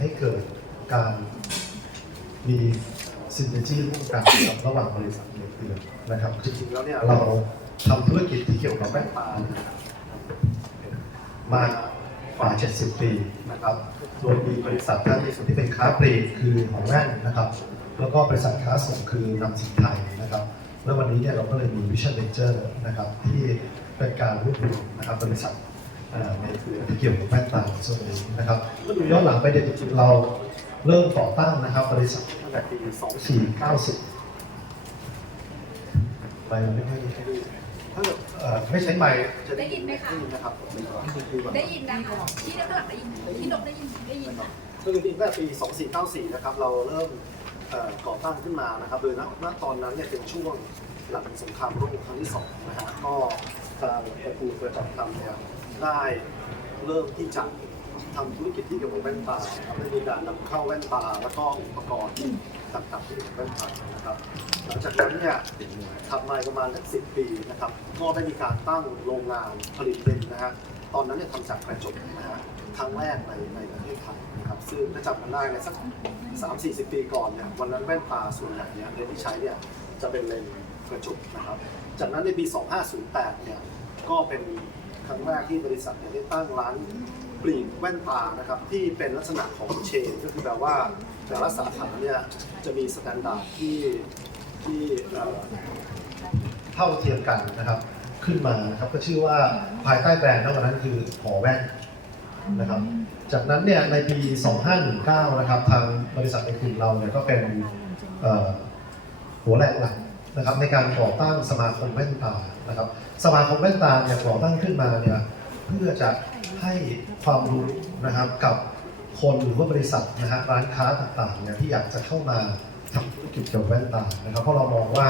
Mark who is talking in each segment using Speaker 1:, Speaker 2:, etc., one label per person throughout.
Speaker 1: ให้เกิดการมีซินเนจี้ร่วมกันระหว่างบริษัทในเครือนะครับจริงๆแล้วเนี่ยเราทำธุรกิจที่เกี่ยวกับแว่นตานี่ยมา กว่า 70 ปีนะครับ โดยมีบริษัททั้งในส่วนที่เป็นค้าปลีกคือของแว่นนะครับ แล้วก็บริษัทค้าส่งคือนำสินไทยนะครับ แล้ววันนี้เนี่ยเราก็เลยมี Vision Venture นะครับที่เป็นการรวบรวมนะครับบริษัท ในเครือที่เกี่ยวกับแว่นตาส่วนนี้นะครับก็ดูย้อนหลังไปเด็กจริงๆเราเริ่มก่อตั้งนะครับบริษัทตั้งแต่ปี2490ไปมันไม่ค่อยดีถ้าเกิดเอ่อไม่ใช้ไมค์จะ
Speaker 2: ได้ยินไหมคะ
Speaker 1: ได้ยินนะครับ
Speaker 2: ได้ยินนะคะที่ด้านหลังได้ยินที่นกได้ยินได้ยินค่ะ
Speaker 1: ซึ่งจริงๆตั้งแต่ปี 2494 นะครับ เราเริ่มเอ่อก่อตั้งขึ้นมานะครับ โดยณณตอนนั้นเนี่ยเป็นช่วงหลังสงครามโลกครั้งที่สองนะฮะก็ทางตระกูลประจักษ์ธรรมเนี่ย ได้เริ่มที่จะทำธุรกิจที่เกี่ยวกับแว่นตานะครับได้มีการนำเข้าแว่นตา แล้วก็อุปกรณ์ต่างๆที่เกี่ยวกับแว่นตานะครับ หลังจากนั้นเนี่ยทำมาประมาณสักสิปีนะครับ ก็ได้มีการตั้งโรงงานผลิตเลนส์นะฮะตอนนั้นเนี่ยทำจากกระจกนะฮะครั้งแรกในในประเทศไทยนะครับ ซึ่งถ้าจำกันได้ในสักสามสี่สิบปีก่อนเนี่ยวันนั้นแว่นตาส่วนใหญ่เนี่ยเลนส์ที่ใช้เนี่ยจะเป็นเลนส์กระจกนะครับ จากนั้นในปี 2508 เนี่ยก็เป็น ครั้งแรกที่บริษัทเนี่ยได้ตั้งร้านปลีกแว่นตานะครับที่เป็นลักษณะของเชนก็คือแปลว่าแต่ละสาขาเนี่ยจะมีสแตนดาร์ดที่ที่เท่าเทียมกันนะครับขึ้นมานะครับก็ชื่อว่าภายใต้แบรนด์นั้นวันนั้นคือหอแว่นนะครับจากนั้นเนี่ยในปี 2519 นะครับทางบริษัทในกลุ่มเราเนี่ยก็เป็นหัวแหลกหลัก นะครับในการก่อตั้งสมาคมแว่นตานะครับ สมาคมแว่นตาเนี่ยก่อตั้งขึ้นมาเนี่ยเพื่อจะให้ความรู้นะครับกับคนหรือว่าบริษัทนะฮะร้านค้าต่างๆเนี่ยที่อยากจะเข้ามาทำธุรกิจเกี่ยวกับแว่นตานะครับเพราะเรามองว่า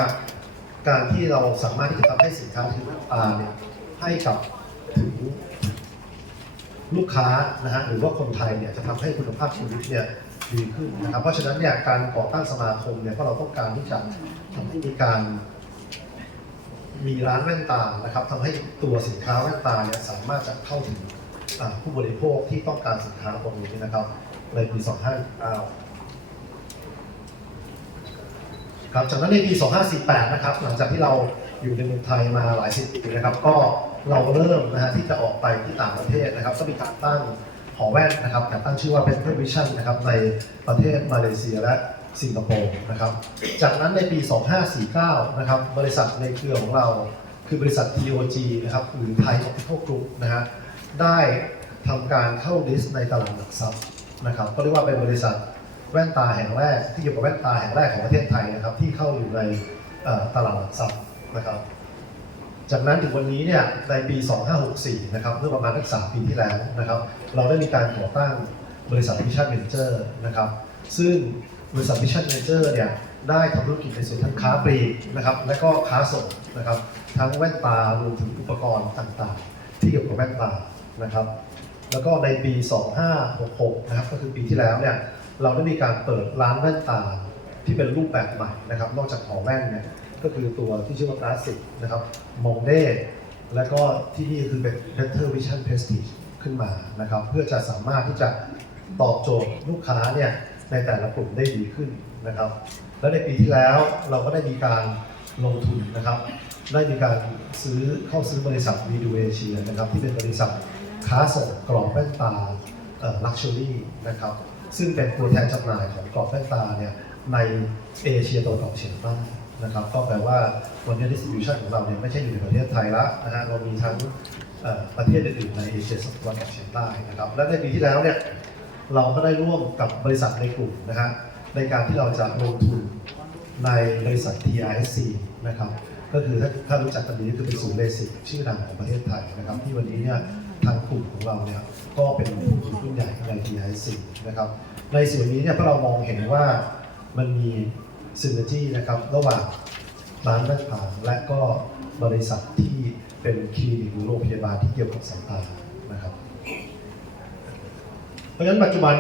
Speaker 1: การที่เราสามารถที่จะทำให้สินค้าคือแว่นตาเนี่ยให้กับถึง ลูกค้านะฮะหรือว่าคนไทยเนี่ยจะทำให้คุณภาพชีวิตเนี่ยดีขึ้นนะครับเพราะฉะนั้นเนี่ยการก่อตั้งสมาคมเนี่ยก็เราต้องการที่จะทำให้มีการ มีร้านแว่นตานะครับทำให้ตัวสินค้าแว่นตาเนี่ยสามารถจะเข้าถึงผู้บริโภคที่ต้องการสินค้าตรงนี้นะครับในปี 2559ครับจากนั้นในปี 2548 นะครับ หลังจากที่เราอยู่ในเมืองไทยมาหลายสิบปีนะครับ ก็ เราเริ่มนะฮะที่จะออกไปที่ต่างประเทศนะครับก็มีการตั้งหอแว่นนะครับแต่ตั้งชื่อว่าเป็น Vision นะครับในประเทศมาเลเซียและสิงคโปร์นะครับ จากนั้นในปี 2549 นะครับบริษัทในเครือของเราคือบริษัท TOG นะครับหรือ Thai Optical Group นะฮะได้ทำการเข้าลิสต์ในตลาดหลักทรัพย์นะครับก็เรียกว่าเป็นบริษัทแว่นตาแห่งแรกที่เกี่ยวกับแว่นตาแห่งแรกของประเทศไทยนะครับที่เข้าอยู่ในตลาดหลักทรัพย์นะครับ จากนั้นถึงวันนี้เนี่ยในปี 2564 นะครับเมื่อประมาณสักสามปีที่แล้วนะครับ เราได้มีการก่อตั้งบริษัท Vision Venture นะครับ ซึ่งบริษัท Vision Venture เนี่ยได้ทำธุรกิจในส่วนทั้งค้าปลีกนะครับ และก็ค้าส่งนะครับ ทั้งแว่นตารวมถึงอุปกรณ์ต่างๆ ที่เกี่ยวกับแว่นตานะครับ แล้วก็ในปี 2566 นะครับ ก็คือปีที่แล้วเนี่ยเราได้มีการเปิดร้านแว่นตาที่เป็นรูปแบบใหม่นะครับ นอกจากหอแว่นเนี่ย ก็คือตัวที่ชื่อว่า Classic นะครับมองเด้แล้วก็ที่นี่คือเป็น Better Vision Prestige ขึ้นมานะครับเพื่อจะสามารถที่จะตอบโจทย์ลูกค้าเนี่ยในแต่ละกลุ่มได้ดีขึ้นนะครับ และในปีที่แล้วเราก็ได้มีการลงทุนนะครับ ได้มีการซื้อเข้าซื้อบริษัท v ีดูเอเชียนะครับที่เป็นบริษัทค้าส่งกรอบแว่นตาลักชัวรี่นะครับซึ่งเป็นตัวแทนจำหน่ายของกรอบแว่นตาเนี่ยในเอเชียตะวันออกเฉียงใต้ นะครับก็แปลว่าวันนี้ distribution ของเราเนี่ยไม่ใช่อยู่ในประเทศไทยละนะฮะเรามีทั้งประเทศอื่นๆในเอเชียตะวันออกเฉียงใต้นะครับและในปีที่แล้วเนี่ยเราก็ได้ร่วมกับบริษัทในกลุ่มนะฮะในการที่เราจะลงทุนในบริษัท TRSC นะครับก็คือถ้าถ้ารู้จักกันดีก็คือเป็นศูนย์เลสิกชื่อดังของประเทศไทยนะครับที่วันนี้เนี่ยทางกลุ่มของเราเนี่ยก็เป็นผู้ถือหุ้นใหญ่ใน TRSC นะครับในส่วนนี้เนี่ยพวกเรามองเห็นว่ามันมี ซินเนจี้นะครับระหว่างร้านแว่นตาและก็บริษัทที่เป็นคลินิกหรือโรงพยาบาลที่เกี่ยวกับสายตานะครับ เพราะฉะนั้นปัจจุบัน